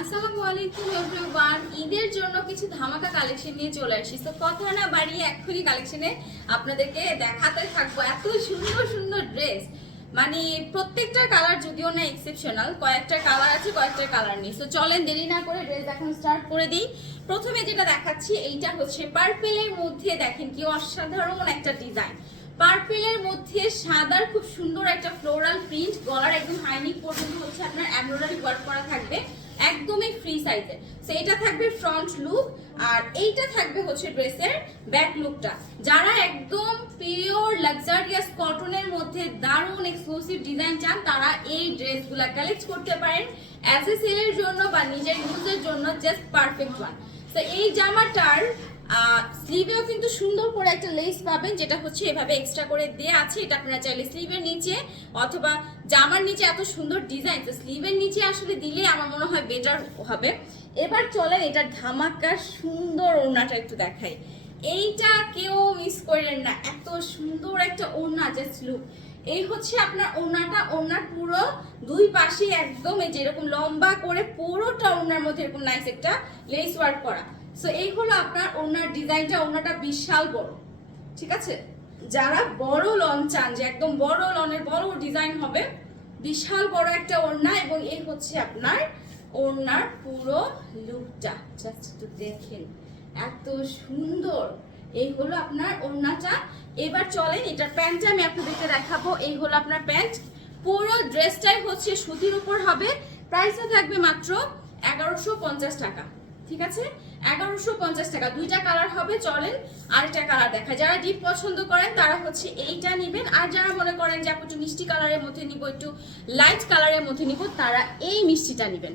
আসসালামু আলাইকুম এভরিওয়ান ঈদের জন্য কিছু ধামাকা কালেকশন নিয়ে চলে আসি তো কথা না বাড়িয়ে এক্ষুনি কালেকশনে আপনাদেরকে দেখাতে থাকব। এত সুন্দর সুন্দর ড্রেস মানে প্রত্যেকটা কালার যদিও না এক্সেপশনাল কয়েকটা কালার আছে, কয়েকটা কালার নেই। তো চলেন দেরি না করে ড্রেস দেখানো স্টার্ট করে দিই। প্রথমে যেটা দেখাচ্ছি, এইটা হচ্ছে পার্পেলের মধ্যে দেখেন কি অসাধারণ একটা ডিজাইন পার্পেলের মধ্যে সাদার খুব সুন্দর একটা ফ্লোরাল প্রিন্ট গলার একদম হাইনিক পর্যন্ত হচ্ছে আপনার এমব্রয়ডারি ওয়ার্ক করা থাকবে। একদমই ফ্রি সাইজের সো এটা থাকবে ফ্রন্ট লুক আর এইটা থাকবে হচ্ছে ড্রেসের ব্যাক লুকটা যারা একদম পিওর লাক্সারিয়াস কটনের মধ্যে দারুণ এক্সক্লুসিভ ডিজাইন চান, তারা এই ড্রেসগুলা কালেক্ট করতে পারেন অ্যাজ এ সেলের জন্য বা নিজের ইউজের জন্য জাস্ট পারফেক্ট ওয়ান তো এই জামাটার স্লিভেও কিন্তু সুন্দর করে একটা লেস পাবেন, যেটা হচ্ছে এভাবে এক্সট্রা করে দেওয়া আছে। এটা আপনারা চাইলে স্লিভের নিচে অথবা জামার নিচে এত সুন্দর ডিজাইন তো স্লিভের নিচে আসলে দিলে আমার মনে হয় বেটার হবে। এবার চলেন এটা ধামাকা সুন্দর ওড়নাটা একটু দেখাই। এইটা কেউ মিস করেন না, এত সুন্দর একটা ওড়না জাস্ট লুক এই হচ্ছে আপনার ওড়নাটা, ওড়নার পুরো দুই পাশে একদম এই যেরকম লম্বা করে পুরোটা ওড়নার মধ্যে এরকম নাইস একটা লেস ওয়ার্ক করা। সো এই হলো আপনার ওড়নার ডিজাইনটা ওড়নাটা বিশাল বড়। ঠিক আছে? যারা বড় লন চান, যে একদম বড় লনের বড় ডিজাইন হবে, বিশাল বড় একটা ওড়না এবং এই হচ্ছে আপনার ওড়নার পুরো লুকটা একটু দেখেন, এত সুন্দর। এই হলো আপনার ওড়নাটা। এবার চলেন, এটার প্যান্টটা আমি আপনাদেরকে দেখাবো। এই হলো আপনার প্যান্ট। পুরো ড্রেসটাই হচ্ছে সুতির উপর হবে। প্রাইসটা থাকবে মাত্র এগারোশো টাকা। ঠিক আছে? এগারোশো পঞ্চাশ টাকা। দুইটা কালার হবে, চলেন আরেকটা কালার দেখা। যারা ডিপ পছন্দ করেন, তারা হচ্ছে এইটা নেবেন। আর যারা মনে করেন যে একটু মিষ্টি কালারের মধ্যে নিব, একটু লাইট কালারের মধ্যে নিব, তারা এই মিষ্টিটা নেবেন।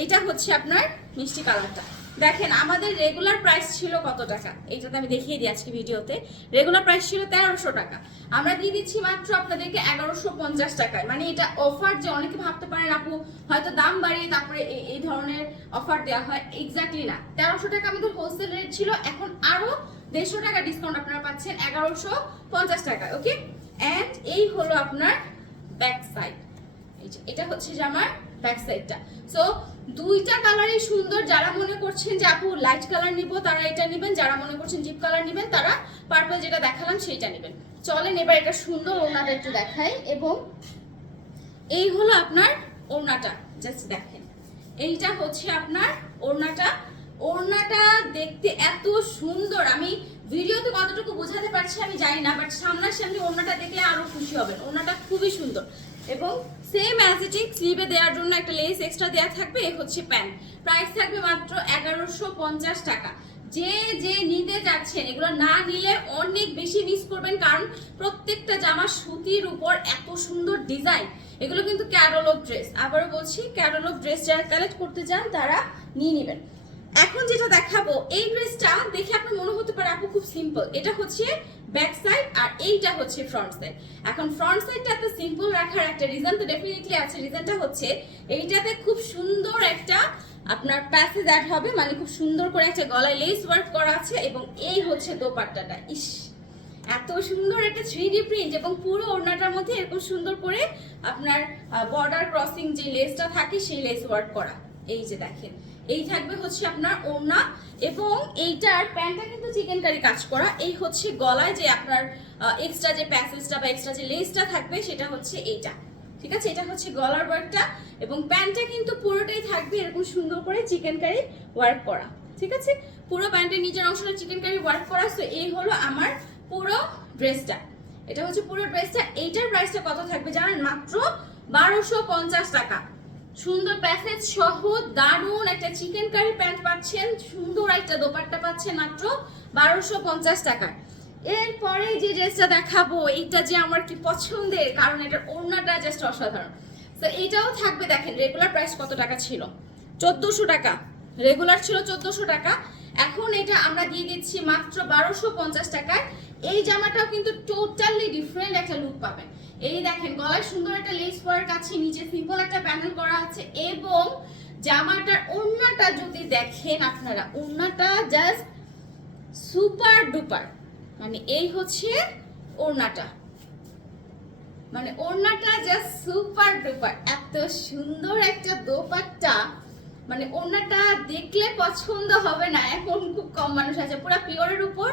এইটা হচ্ছে আপনার মিষ্টি কালারটা দেখেন, আমাদের রেগুলার প্রাইস ছিল কত টাকা? এইটাতে আমি দেখিয়ে দিই আজকে ভিডিওতে। রেগুলার প্রাইস ছিল তেরোশো টাকা। আমরা দিয়ে দিচ্ছি মাত্র আপনাদেরকে এগারোশো পঞ্চাশ টাকায়। মানে এটা অফার যে অনেকে ভাবতে পারেন, আপু, হয়তো দাম বাড়িয়ে তারপরে এই- ধরনের অফার দেওয়া হয়। এক্স্যাক্টলি না। তেরোশো টাকা আমাদের হোলসেল রেট ছিল। এখন আরও দেড়শো টাকা ডিসকাউন্ট আপনারা পাচ্ছেন, এগারোশো পঞ্চাশ টাকা ওকে অ্যান্ড এই হলো আপনার ব্যাক সাইড এটা হচ্ছে যে আমার ব্যাক সাইডটা সো দুইটা কালারই সুন্দর। যারা মনে করছেন যে, আপু লাইট কালার নিব, তারা এটা নেবেন। যারা মনে করছেন ডিপ কালার নেবেন, তারা পার্পল যেটা দেখালাম, সেইটা নেবেন। চলেন এবার এটা সুন্দর ওড়নাটা একটু দেখাই এবং এই হলো আপনার ওড়নাটা। জাস্ট দেখেন। এইটা হচ্ছে আপনার ওড়নাটা। ওড়নাটা দেখতে এত সুন্দর। আমি ভিডিওতে কতটুকু বোঝাতে পারছি আমি জানি না বাট সামনাসামনি ওড়নাটা দেখলে আরও খুশি হবেন। ওড়নাটা খুবই সুন্দর। এবং সেম অ্যাজিটিক স্লিভে দেওয়ার জন্য একটা লেস এক্সট্রা দেওয়া থাকবে, এ হচ্ছে প্যান্ট প্রাইস থাকবে মাত্র এগারোশো পঞ্চাশ টাকা। যে যে নিতে যাচ্ছেন, এগুলো না নিলে অনেক বেশি মিস করবেন, কারণ প্রত্যেকটা জামা সুতির উপর এত সুন্দর ডিজাইন এগুলো কিন্তু ক্যারোলগ ড্রেস আবারও বলছি ক্যারোলগ ড্রেস যারা কালেক্ট করতে চান, তারা নিয়ে নেবেন। এখন যেটা দেখাবো, এই ড্রেসটা দেখে আপনার মনে হতে পারে আপু খুব সিম্পল এটা হচ্ছে ব্যাক সাইড আর এইটা হচ্ছে ফ্রন্ট সাইড। এখন ফ্রন্ট সাইডটা এত সিম্পল রাখার একটা রিজন তো ডেফিনেটলি আছে। রিজনটা হচ্ছে এইটাতে খুব সুন্দর একটা আপনার প্যাসেজ অ্যাড হবে মানে খুব সুন্দর করে একটা গলায় লেস ওয়ার্ক করা আছে এবং এই হচ্ছে দোপাট্টাটা। ইস, এত সুন্দর একটা থ্রি ডি প্রিন্ট এবং পুরো ওড়নাটার মধ্যে এরকম সুন্দর করে আপনার বর্ডার ক্রসিং যে লেসটা থাকে, সেই লেস ওয়ার্ক করা। এই যে দেখেন এই থাকবে হচ্ছে আপনার ওড়না এবং এইটার প্যান্টটা কিন্তু চিকেন কারি কাজ করা। এই হচ্ছে গলায় যে আপনার এক্সট্রা যে প্যাসেজটা বা এক্সট্রা যে লেসটা থাকবে সেটা হচ্ছে এইটা। ঠিক আছে? এটা হচ্ছে গলার ওয়ার্কটা এবং প্যান্টটা কিন্তু পুরোটাই থাকবে এরকম সুন্দর করে চিকেন কারি ওয়ার্ক করা। ঠিক আছে? পুরো প্যান্টের নিজের অংশটা চিকেন কারি ওয়ার্ক করা। তো এই হলো আমার পুরো ড্রেসটা এটা হচ্ছে পুরো ড্রেসটা এইটার প্রাইসটা কত থাকবে জানেন? মাত্র বারোশো টাকা। সুন্দর প্যাসেজ সহ দারুণ একটা চিকেন কারি প্যান্ট পাচ্ছেন। সুন্দর একটা দোপাট্টা পাচ্ছেন মাত্র বারোশো পঞ্চাশ টাকা এরপরে যে ড্রেসটা দেখাবো, এইটা যে আমার কি পছন্দের, কারণ এটার ওড়নাটা জাস্ট অসাধারণ। তো এইটাও থাকবে দেখেন রেগুলার প্রাইস কত টাকা ছিল? চোদ্দোশো টাকা। রেগুলার ছিল চোদ্দোশো টাকা। এখন এটা আমরা দিয়ে দিচ্ছি মাত্র বারোশো পঞ্চাশ টাকায়। এই জামাটাও কিন্তু টোটালি ডিফারেন্ট একটা লুক পাবেন। এই দেখেন, গলায় সুন্দর একটা লেস ওয়ার্ক কাছে নিচে সিম্পল একটা প্যানেল করা আছে এবং জামাটার ওড়নাটা যদি দেখেন আপনারা, ওড়নাটা জাস্ট সুপার ডুপার মানে এই হচ্ছে ওড়নাটা। মানে ওড়নাটা জাস্ট সুপার ডুপার এত সুন্দর একটা দোপাট্টা। মানে ওনাটা দেখলে পছন্দ হবে না। এখন খুব কম মানুষ আছে। পুরো পিওরের উপর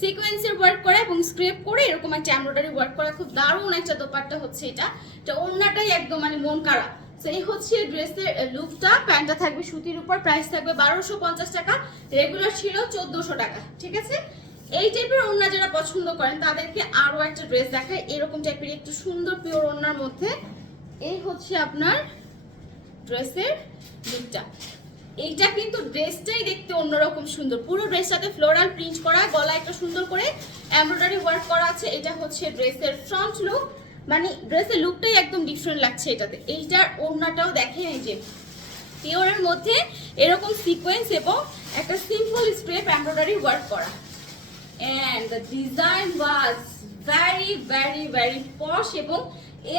সিকোয়েন্সের ওয়ার্ক করা এবং স্ক্রেপ করে এরকম একটা এমব্রয়ডারি ওয়ার্ক করা। খুব দারুণ একটা দোপাট্টা হচ্ছে এটা। এটা ওনাটাই একদম মানে মন কাড়া তো এই হচ্ছে ড্রেসের লুকটা প্যান্টটা থাকবে সুতির উপর। প্রাইস থাকবে বারোশো পঞ্চাশ টাকা। রেগুলার ছিল চোদ্দোশো টাকা। ঠিক আছে? এই টাইপের ওড়না যারা পছন্দ করেন, তাদেরকে আরও একটা ড্রেস দেখায় এরকম টাইপের একটু সুন্দর পিওর ওড়নার মধ্যে। এই হচ্ছে আপনার ড্রেসের লুকটা। এইটা কিন্তু ড্রেসটাই দেখতে অন্যরকম সুন্দর। পুরো ড্রেসটাতে ফ্লোরাল প্রিন্ট করা গলা একটা সুন্দর করে এমব্রয়ডারি ওয়ার্ক করা আছে। এটা হচ্ছে ড্রেসের ফ্রন্ট লুক। মানে ড্রেসের লুকটাই একদম ডিফারেন্ট লাগছে এটাতে। এইটার ওড়নাটাও দেখেন এই যে। পিওরের মধ্যে এরকম সিকোয়েন্স এবং একটা সিম্পল স্ট্রেপ এমব্রয়ডারি ওয়ার্ক করা। And the design was very very very posh এবং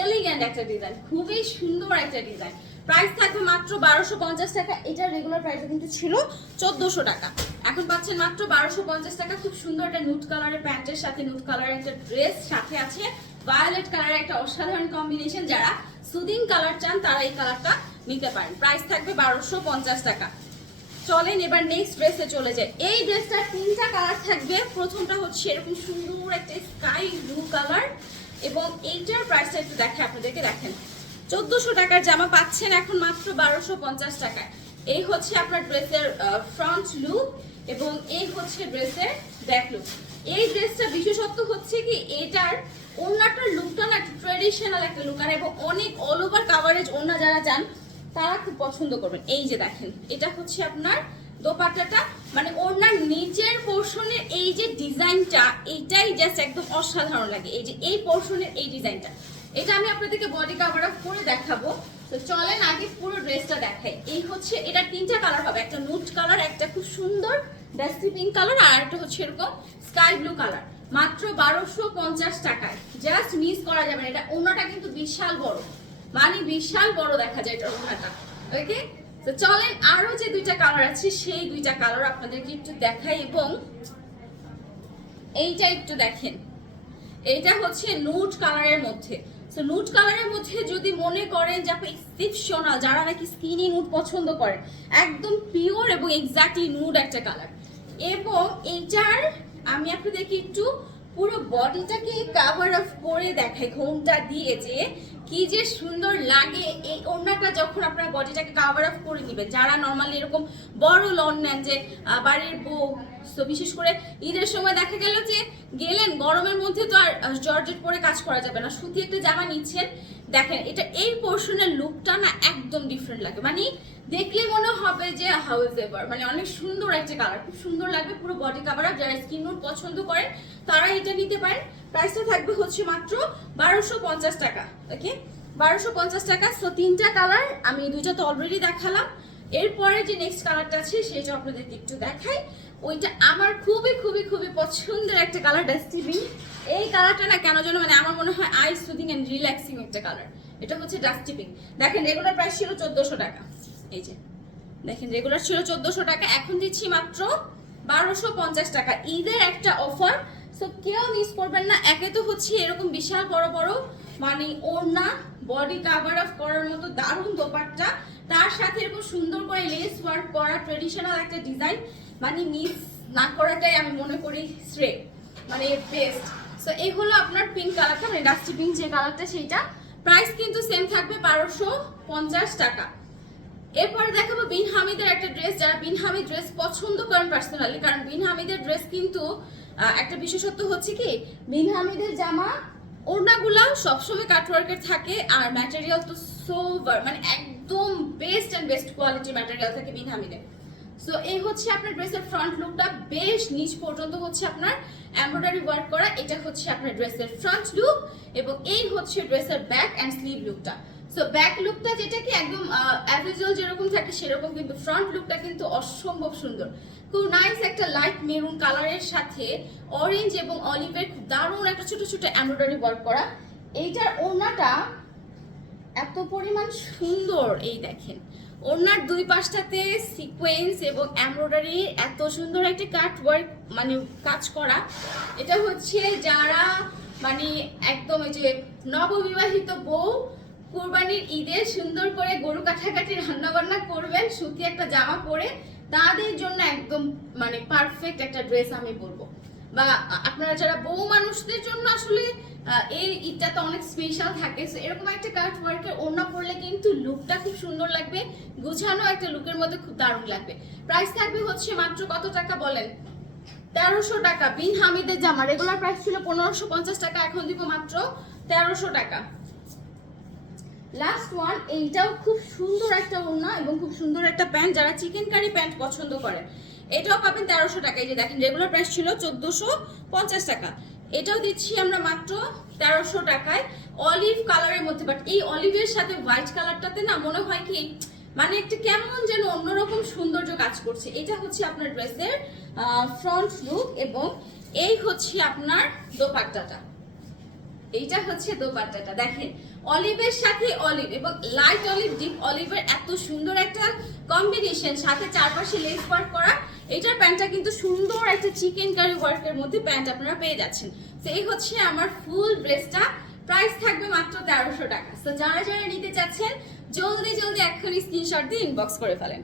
এলিগ্যান্ট একটা ডিজাইন খুবই সুন্দর একটা ডিজাইন প্রাইস থাকবে মাত্র বারোশো পঞ্চাশ টাকা। এটা রেগুলার প্রাইস কিন্তু ছিল চোদ্দোশো টাকা। এখন পাচ্ছেন মাত্র বারোশো পঞ্চাশ টাকা। খুব সুন্দর একটা নুট কালারের প্যান্টের সাথে নুট কালারের একটা ড্রেস সাথে আছে ভায়োলেট কালারের একটা অসাধারণ কম্বিনেশন যারা সুদিং কালার চান, তারা এই কালারটা নিতে পারেন। প্রাইস থাকবে বারোশো পঞ্চাশ টাকা। চলেন এবার নেক্সট ড্রেসে চলে যায় এই ড্রেসটার তিনটা কালার থাকবে। প্রথমটা হচ্ছে এরকম সুন্দর একটা স্কাই ব্লু কালার এবং এইটার প্রাইসটা একটু দেখে আপনাদেরকে দেখেন চোদ্দোশো টাকার জামা পাচ্ছেন এখন মাত্র বারোশো পঞ্চাশ টাকায়। এই হচ্ছে আপনার ড্রেসের ফ্রন্ট লুক এবং এই হচ্ছে ড্রেসের ব্যাক লুক এই ড্রেসটা বিশেষত্ব হচ্ছে কি, এটার ওনাটার লুকটা না একটা ট্রেডিশনাল একটা লুক আর এবং অনেক অল ওভার কাভারেজ ওনা যারা চান, তারা খুব পছন্দ করবেন। এই যে দেখেন, এটা হচ্ছে আপনার দোপাট্টাটা। মানে ওনার নিচের পোর্শনের এই যে ডিজাইনটা এইটাই জাস্ট একদম অসাধারণ লাগে। এই যে এই পোর্শনের এই ডিজাইনটা এটা আমি আপনাদেরকে বডি কাভার আপ করে দেখাবো। তো চলেন আগে পুরো ড্রেসটা দেখাই। এই হচ্ছে, এটা তিনটা কালার হবে। একটা নুট কালার একটা খুব সুন্দর ডাস্টি পিঙ্ক কালার আর একটা হচ্ছে এরকম স্কাই ব্লু কালার মাত্র বারোশো পঞ্চাশ টাকায়। জাস্ট মিস করা যাবে না। এটা ওনাটা কিন্তু বিশাল বড়। মানে বিশাল বড় দেখা যায় এটা ওনাটা ওকে তো চলেন, আরও যে দুইটা কালার আছে, সেই দুইটা কালার আপনাদেরকে একটু দেখাই এবং এইটা একটু দেখেন। এইটা হচ্ছে নুট কালারের মধ্যে। সো নুট কালারের মধ্যে যদি মনে করেন যে আপনি এক্সেপশনাল যারা নাকি স্কিনি নুট পছন্দ করেন, একদম পিওর এবং এক্স্যাক্টলি নুড একটা কালার এবং এইটার আমি আপনাদেরকে একটু পুরো বডিটাকে কাভার আপ করে দেখাই, ঘোমটা দিয়ে যে কি যে সুন্দর লাগে এই ওড়নাটা যখন আপনার বডিটাকে কাভার আপ করে নেবেন, যারা নর্মালি এরকম বড় লন নেন যে বাড়ির বউ তো বিশেষ করে ঈদের সময় দেখা গেল যে গেলেন, গরমের মধ্যে তো আর জর্জেট পরে কাজ করা যাবে না। সুতি একটা জামা নিচ্ছেন দেখেন, এটা এই পোর্শনের লুকটা না একদম ডিফারেন্ট লাগে। মানে দেখলে মনে হবে যে হাউস এভার মানে অনেক সুন্দর একটা কালার খুব সুন্দর লাগবে পুরো বডি কাভার আপ যারা স্কিন নোট পছন্দ করেন তারা এটা নিতে পারেন। প্রাইসটা থাকবে হচ্ছে মাত্র বারোশো পঞ্চাশ টাকা ওকে বারোশো পঞ্চাশ টাকা। সো তিনটা কালার আমি দুইটা তো অলরেডি দেখালাম। এরপরে যে নেক্সট কালারটা আছে, সেটা আপনাদেরকে একটু দেখাই। ওইটা আমার খুবই খুবই খুবই পছন্দের একটা কালার ডাস্টি পিঙ্ক এই কালারটা না কেন যেন মানে আমার মনে হয় আই সুদিং অ্যান্ড রিল্যাক্সিং একটা কালার এটা হচ্ছে ডাস্টি পিঙ্ক দেখেন রেগুলার প্রাইস ছিল চোদ্দোশো টাকা। এই যে, দেখেন রেগুলার ছিল চোদ্দোশো টাকা। এখন দিচ্ছি মাত্র বারোশো পঞ্চাশ টাকা। ঈদের একটা অফার সো কেউ মিস করবেন না। একে তো হচ্ছে এরকম বিশাল বড় বড় মানে ওড়না বডি কাভার আপ করার মতো দারুণ দোপাট্টা। তার সাথে এরকম সুন্দর করে লেস ওয়ার্ক করা ট্রেডিশনাল একটা ডিজাইন মানে মিস না করাটাই আমি মনে করি শ্রেয় মানে বেস্ট সো এই হলো আপনার পিঙ্ক কালারটা মানে ডাস্টি পিঙ্ক যে কালারটা সেইটা। প্রাইস কিন্তু সেম থাকবে বারোশো পঞ্চাশ টাকা। এরপরে দেখাবো বিন হামিদের একটা ড্রেস যারা বিন হামিদ ড্রেস পছন্দ করেন পার্সোনালি কারণ বিন হামিদের ড্রেস কিন্তু একটা বিশেষত্ব হচ্ছে কি, বিন হামিদের জামা ওড়নাগুলা সবসময় কাটওয়ার্কের থাকে আর ম্যাটেরিয়াল তো সো মানে একদম বেস্ট অ্যান্ড বেস্ট কোয়ালিটির ম্যাটেরিয়াল থাকে বিন হামিদের। সো এই হচ্ছে আপনার ড্রেসের ফ্রন্ট লুকটা বেশ নিচ পর্যন্ত হচ্ছে আপনার এমব্রয়ডারি ওয়ার্ক করা। এটা হচ্ছে আপনার ড্রেসের ফ্রন্ট লুক এবং এই হচ্ছে ড্রেসের ব্যাক অ্যান্ড স্লিভ লুকটা সো ব্যাক লুকটা যেটা কি একদম অ্যাভিজুয়াল যেরকম থাকে সেরকম কিন্তু ফ্রন্ট লুকটা কিন্তু অসম্ভব সুন্দর। খুব নাইস একটা লাইট মেরুন কালারের সাথে অরেঞ্জ এবং অলিভের খুব দারুণ একটা ছোট ছোট এমব্রয়ডারি ওয়ার্ক করা। এইটার ওড়নাটা এত পরিমাণ সুন্দর, এই দেখেন। ওনার দুই পাশটাতে সিকোয়েন্স এবং এমব্রয়ডারি এত সুন্দর একটা কাট ওয়ার্ক মানে কাজ করা। এটা হচ্ছে যারা মানে একদম এই যে নববিবাহিত বউ, কোরবানির ঈদে সুন্দর করে গরু কাটাকাটি রান্না বান্না করবেন, সুতি একটা জামা পরে, তাদের জন্য একদম মানে পারফেক্ট একটা ড্রেস আমি বলব। বা আপনারা যারা বউ মানুষদের জন্য আসলে এই ঈদটা তো অনেক স্পেশাল থাকে So, এরকম একটা কাট ওয়ার্কের ওড়না পরলে কিন্তু লুকটা খুব সুন্দর লাগবে গুছানো একটা লুকের মধ্যে খুব দারুণ লাগবে। প্রাইস থাকবে হচ্ছে মাত্র কত টাকা বলেন? তেরোশো টাকা বিন হামিদের জামা রেগুলার প্রাইস ছিল পনেরোশো পঞ্চাশ টাকা এখন দিব মাত্র তেরোশো টাকা। লাস্ট ওয়ান এইটাও খুব সুন্দর একটা ওড়না এবং খুব সুন্দর একটা প্যান্ট যারা চিকেন কারি প্যান্ট পছন্দ করেন এটাও পাবেন তেরোশো টাকা। এই যে দেখেন রেগুলার প্রাইস ছিল চোদ্দোশো পঞ্চাশ টাকা। এটাও দিচ্ছি আমরা মাত্র তেরোশো টাকায়। অলিভ কালারের মধ্যে বাট এই অলিভের সাথে হোয়াইট কালারটাতে না মনে হয় কি মানে একটা কেমন যেন অন্যরকম সৌন্দর্য কাজ করছে। এটা হচ্ছে আপনার ড্রেসের ফ্রন্ট লুক এবং এই হচ্ছে আপনার দোপাট্টাটা। এইটা হচ্ছে দোপাট্টাটা। দেখেন, অলিভের সাথে অলিভ এবং লাইট অলিভ ডিপ অলিভের এত সুন্দর একটা কম্বিনেশন সাথে চারপাশে লেস ওয়ার্ক করা এটার প্যান্টটা কিন্তু সুন্দর একটা চিকেন কারি ওয়ার্কের মধ্যে প্যান্ট আপনারা পেয়ে যাচ্ছেন। তো এই হচ্ছে আমার ফুল ড্রেসটা। প্রাইস থাকবে মাত্র তেরোশো টাকা। তো যারা যারা নিতে চাচ্ছেন, জলদি জলদি এক্ষুনি স্ক্রিনশট দিয়ে ইনবক্স করে ফেলেন।